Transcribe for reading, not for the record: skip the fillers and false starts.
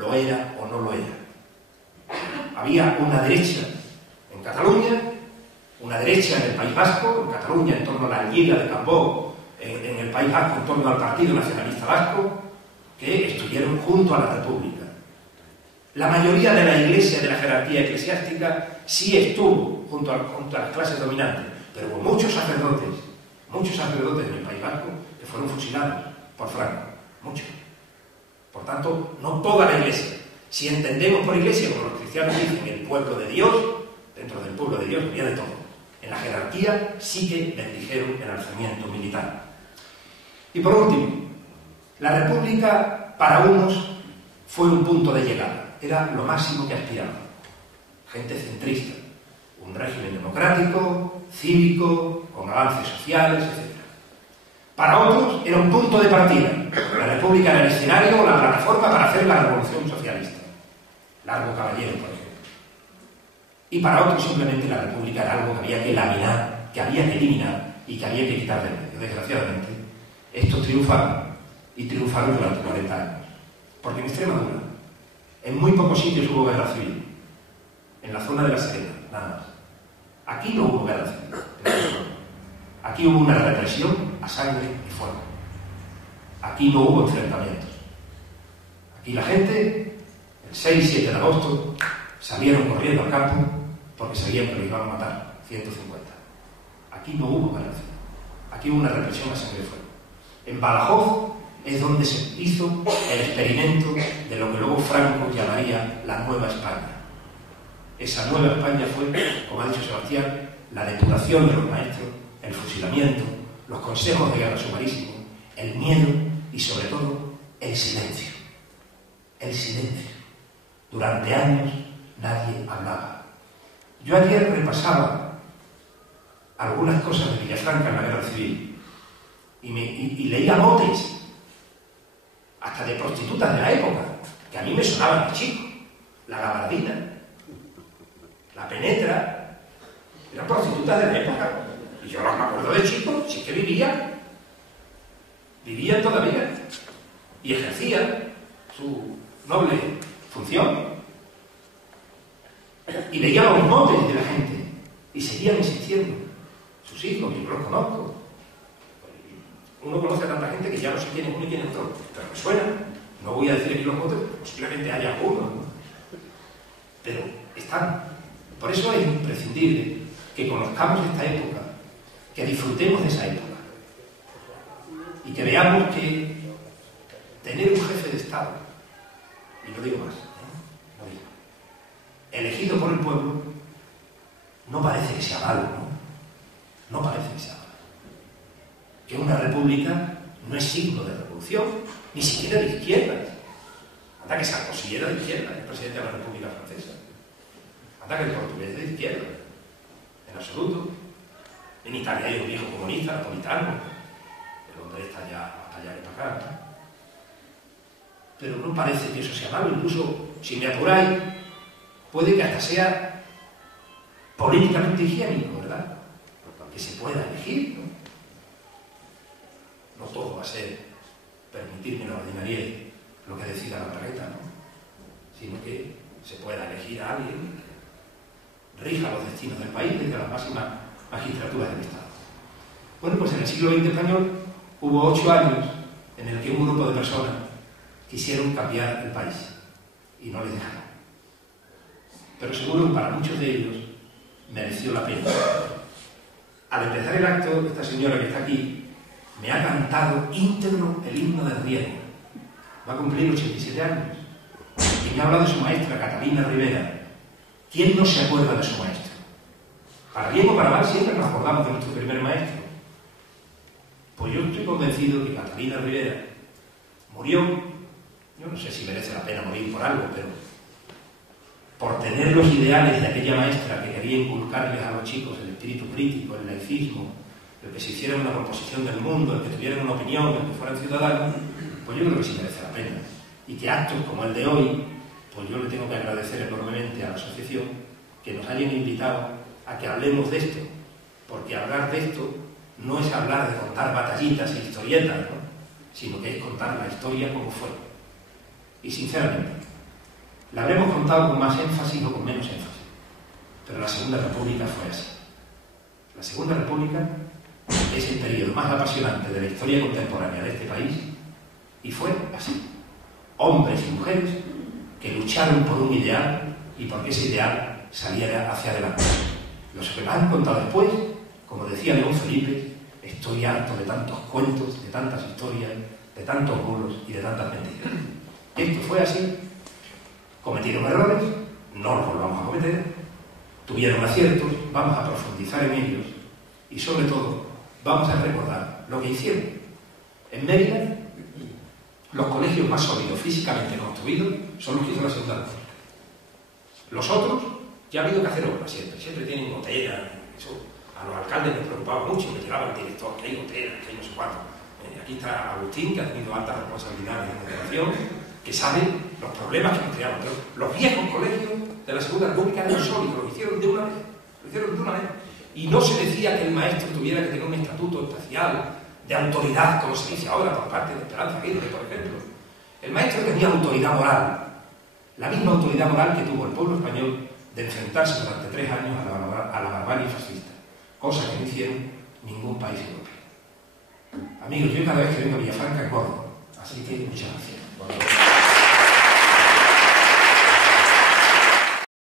lo era o no lo era. Había una derecha en Cataluña, una derecha en el País Vasco, en Cataluña en torno a la Lliga de Cambó, en el País Vasco en torno al Partido Nacionalista Vasco, que estuvieron junto a la República. La mayoría de la Iglesia, de la jerarquía eclesiástica, sí estuvo junto a las clases dominantes, pero hubo muchos sacerdotes en el País Vasco que fueron fusilados por Franco, muchos. Por tanto, no toda la Iglesia. Si entendemos por Iglesia, como los cristianos dicen, el pueblo de Dios, dentro del pueblo de Dios había de todo. En la jerarquía sí que bendijeron el alzamiento militar. Y por último, la República para unos fue un punto de llegada. Era lo máximo que aspiraban. Gente centrista. Un régimen democrático, cívico, con avances sociales, etc. Para otros era un punto de partida. La República era el escenario o la plataforma para hacer la revolución socialista. Largo Caballero, por ejemplo. Y para otros simplemente la República era algo que había que laminar, que había que eliminar y que había que quitar del medio. Desgraciadamente, estos triunfaron y triunfaron durante 40 años. Porque en Extremadura, en muy pocos sitios hubo guerra civil. En la zona de La Serena, nada más. Aquí no hubo guerra civil. Aquí hubo una represión a sangre y fuego. Aquí no hubo enfrentamientos. Aquí la gente, el 6 y 7 de agosto, salieron corriendo al campo porque sabían que los iban a matar, 150. Aquí no hubo guerra civil. Aquí hubo una represión a sangre y fuego. En Badajoz es donde se hizo el experimento de lo que luego Franco llamaría la Nueva España. Esa Nueva España fue, como ha dicho Sebastián, la depuración de los maestros, el fusilamiento, los consejos de guerra sumarísimos, el miedo y, sobre todo, el silencio. El silencio. Durante años nadie hablaba. Yo ayer repasaba algunas cosas de Villafranca en la Guerra Civil y leía motes, hasta de prostitutas de la época, que a mí me sonaban de chico. La Gabardina, la Penetra, eran prostitutas de la época. Y yo no me acuerdo de chico, sí que vivían todavía y ejercían su noble función. Y leía los motes de la gente y seguían existiendo. Sus hijos, yo los conozco. Uno conoce a tanta gente que ya no sé quién es uno y quién es otro, pero me suena. No voy a decir aquí los motes, posiblemente haya algunos, ¿no? Pero están. Por eso es imprescindible que conozcamos esta época, que disfrutemos de esa época y que veamos que tener un jefe de Estado, y no digo más, no digo, elegido por el pueblo, no parece que sea malo, ¿no? No parece que sea malo. Que una república no es signo de revolución, ni siquiera de izquierda. Anda que Sarkozy era de izquierda, el presidente de la República Francesa. Anda que el portugués es de izquierda, en absoluto. En Italia hay un viejo comunista, napolitano, el hombre está ya más allá que para acá, ¿no? Pero no parece que eso sea malo. Incluso, si me apuráis, puede que hasta sea políticamente higiénico, ¿verdad? Que se pueda elegir, ¿no? No todo va a ser, permitirme la ordinariedad, lo que decida la bragueta, ¿no? Sino que se pueda elegir a alguien que rija los destinos del país desde las máximas magistraturas del Estado. Bueno, pues en el siglo XX español hubo 8 años en el que un grupo de personas quisieron cambiar el país y no les dejaron. Pero seguro que para muchos de ellos mereció la pena. Al empezar el acto, esta señora que está aquí me ha cantado íntegro el himno del Riego. Va a cumplir 87 años. Y me ha hablado de su maestra, Catalina Rivera. ¿Quién no se acuerda de su maestro? Para bien o para mal, siempre nos acordamos de nuestro primer maestro. Pues yo estoy convencido que Catalina Rivera murió, yo no sé si merece la pena morir por algo, pero por tener los ideales de aquella maestra que quería inculcarles a los chicos el espíritu crítico, el laicismo, el que se hiciera una composición del mundo, el que tuvieran una opinión, el que fueran ciudadanos, pues yo creo que sí merece la pena. Y que actos como el de hoy, pues yo le tengo que agradecer enormemente a la asociación que nos hayan invitado a que hablemos de esto, porque hablar de esto no es hablar de contar batallitas e historietas, ¿no? Sino que es contar la historia como fue. Y sinceramente, La habremos contado con más énfasis o con menos énfasis, pero la Segunda República fue así. La Segunda República es el periodo más apasionante de la historia contemporánea de este país y fue así. Hombres y mujeres que lucharon por un ideal y porque ese ideal saliera hacia adelante. Los que me han contado después, como decía León Felipe, estoy harto de tantos cuentos, de tantas historias, de tantos bulos y de tantas mentiras. Esto fue así. Cometieron errores, no los volvamos a cometer. Tuvieron aciertos, vamos a profundizar en ellos y sobre todo vamos a recordar lo que hicieron. En Mérida, los colegios más sólidos físicamente construidos son los que hizo la Segunda República. Los otros, ya ha habido que hacer obras siempre tienen goteras. Eso a los alcaldes les preocupaba mucho, que llegaba el director, que hay goteras, que hay no sé cuánto. Aquí está Agustín, que ha tenido altas responsabilidades en educación, que sabe los problemas que nos creaban. Pero los viejos colegios de la Segunda República eran sólidos, lo hicieron de una vez. Y no se decía que el maestro tuviera que tener un estatuto especial de autoridad, como se dice ahora por parte de Esperanza Aguirre, por ejemplo. El maestro tenía autoridad moral, la misma autoridad moral que tuvo el pueblo español de enfrentarse durante 3 años a la barbarie fascista, cosa que no hicieron ningún país europeo. Amigos, yo cada vez que vengo a Villafranca engordo, así que muchas gracias.